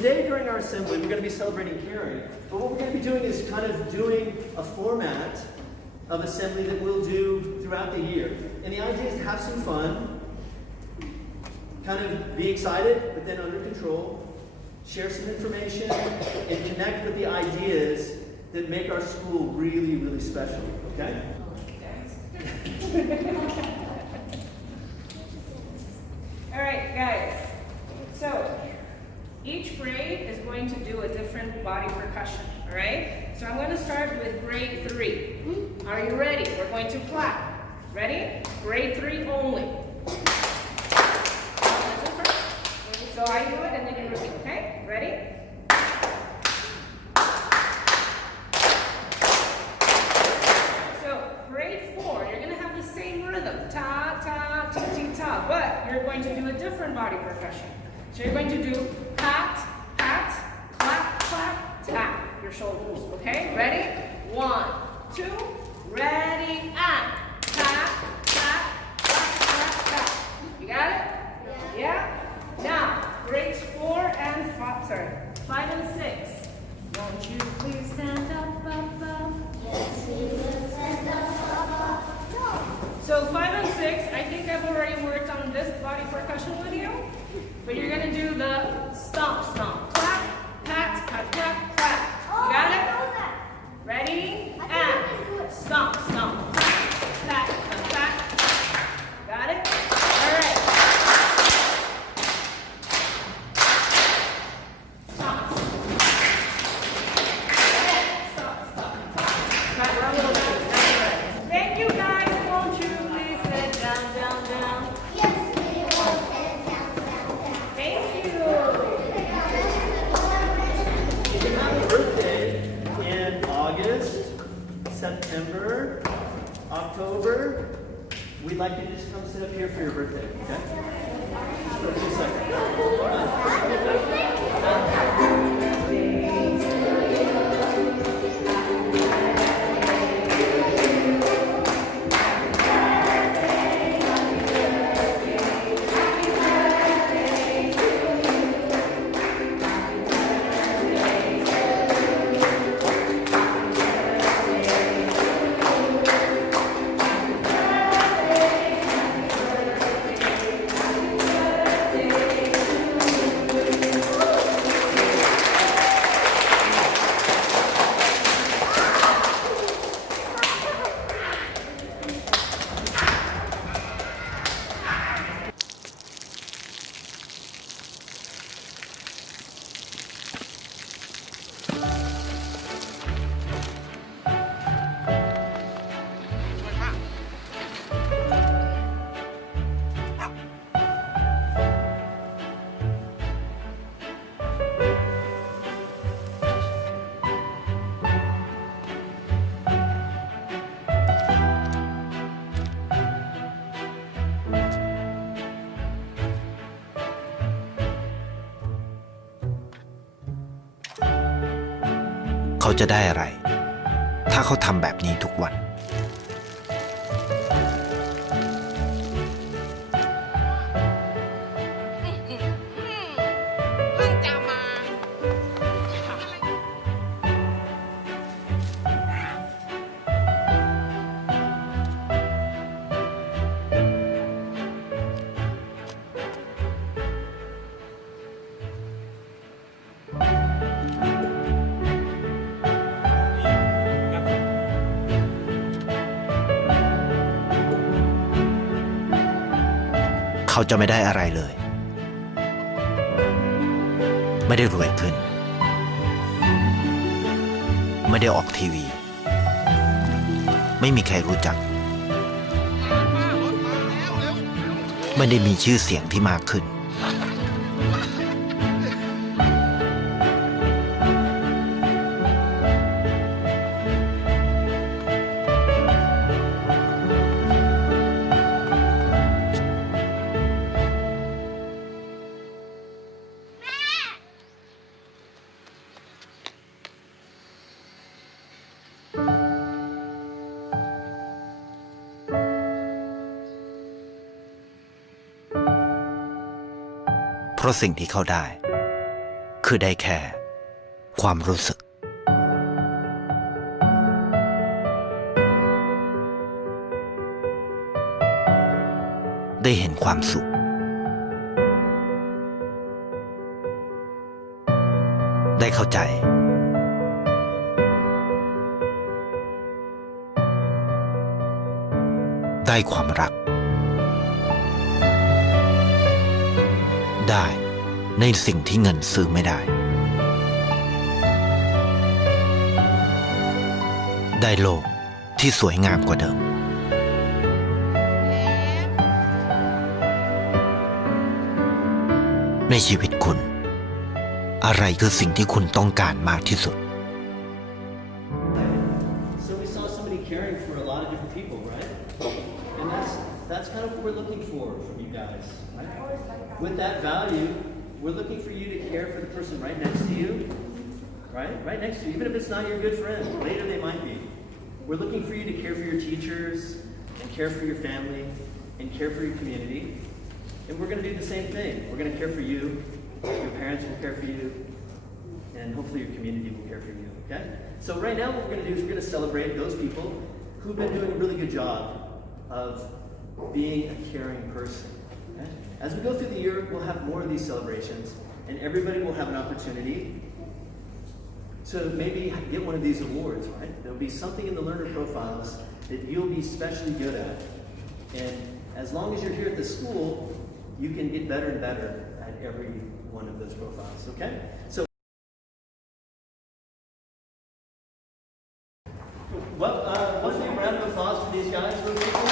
today during our assembly, we're going to be celebrating caring. But what we're going to be doing is kind of doing a format of assembly that we'll do throughout the year. And the idea is to have some fun, kind of be excited, but then under control, share some information, and connect with the ideas that make our school really, really special, okay? All right, guys. So, each grade is going to do a different body percussion, all right? So I'm going to start with grade 3. Are you ready? We're going to clap. Ready? Grade 3 only. So I do it and then you repeat, okay? Ready? So grade 4, you're going to have the same rhythm. Ta, ta, ti, ti, ta. But you're going to do a different body percussion. So you're going to do pat, pat, clap, clap, tap your shoulders, okay? Ready? 1, 2, ready, and tap, tap, clap, clap, tap. You got it? Yeah? Now, grades 4 and 5 and 6. Won't you please stand up, up, up? Yes, we will stand up. So 5 and 6, I think I've already worked on this body percussion with you. But you're going to do the stomp, stomp. Clap, pat, pat, clap, clap. You got it? Ready? And stomp, stomp. Pat, pat, pat. Got it? All right. Stop. Stop, stop. Clap around a little bit. Thank you, guys. Won't you please sit down, down, down? Yes, we will stand down. Thank you. If you have a birthday in August, September, October, we'd like you to just come sit up here for your birthday, okay? For a few seconds.เขาจะได้อะไรถ้าเขาทำแบบนี้ทุกวันเขาจะไม่ได้อะไรเลยไม่ได้รวยขึ้นไม่ได้ออกทีวีไม่มีใครรู้จักไม่ได้มีชื่อเสียงที่มากขึ้นเพราะสิ่งที่เขาได้คือ คือได้แค่ความรู้สึก ได้เห็นความสุข ได้เข้าใจ ได้ความรัก ได้ในสิ่งที่เงินซื้อไม่ได้ ได้โลกที่สวยงามกว่าเดิม ในชีวิตคุณ อะไรคือสิ่งที่คุณต้องการมากที่สุด So we saw somebody caring for a lot of different people, right? And that's kind of what we're looking for from you guys, right? With that value, we're looking for you to care for the person right next to you, right? Right next to you, even if it's not your good friend. Later they might be. We're looking for you to care for your teachers, and care for your family, and care for your community. And we're going to do the same thing. We're going to care for you. Your parents will care for you. And hopefully your community will care for you, okay? So right now what we're going to do is we're going to celebrate those people who've been doing a really good job of being a caring person, okay? As we go through the year, we'll have more of these celebrations, and everybody will have an opportunity to maybe get one of these awards, right? There'll be something in the learner profiles that you'll be especially good at. And as long as you're here at the school, you can get better and better at every one of those profiles, okay? So, well, one big round of applause for these guys, real quickly.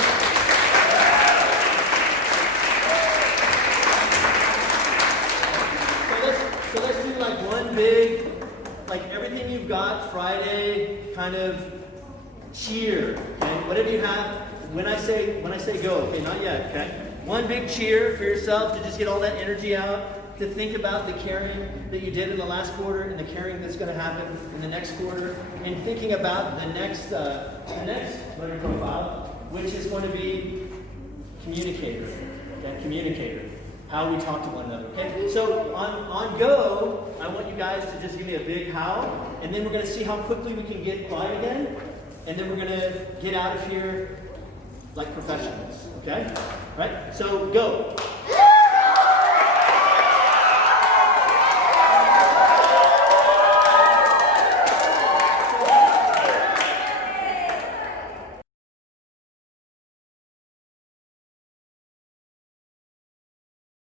So let's do like one big, like everything you've got Friday kind of cheer, okay? Whatever you have, when I say go, okay, not yet, okay? One big cheer for yourself to just get all that energy out, to think about the caring that you did in the last quarter and the caring that's going to happen in the next quarter, and thinking about the next learner profile, which is going to be communicator, okay? Communicator. How we talk to one another, okay? So on go, I want you guys to just give me a big how, and then we're going to see how quickly we can get quiet again, and then we're going to get out of here like professionals, okay? Right? So go.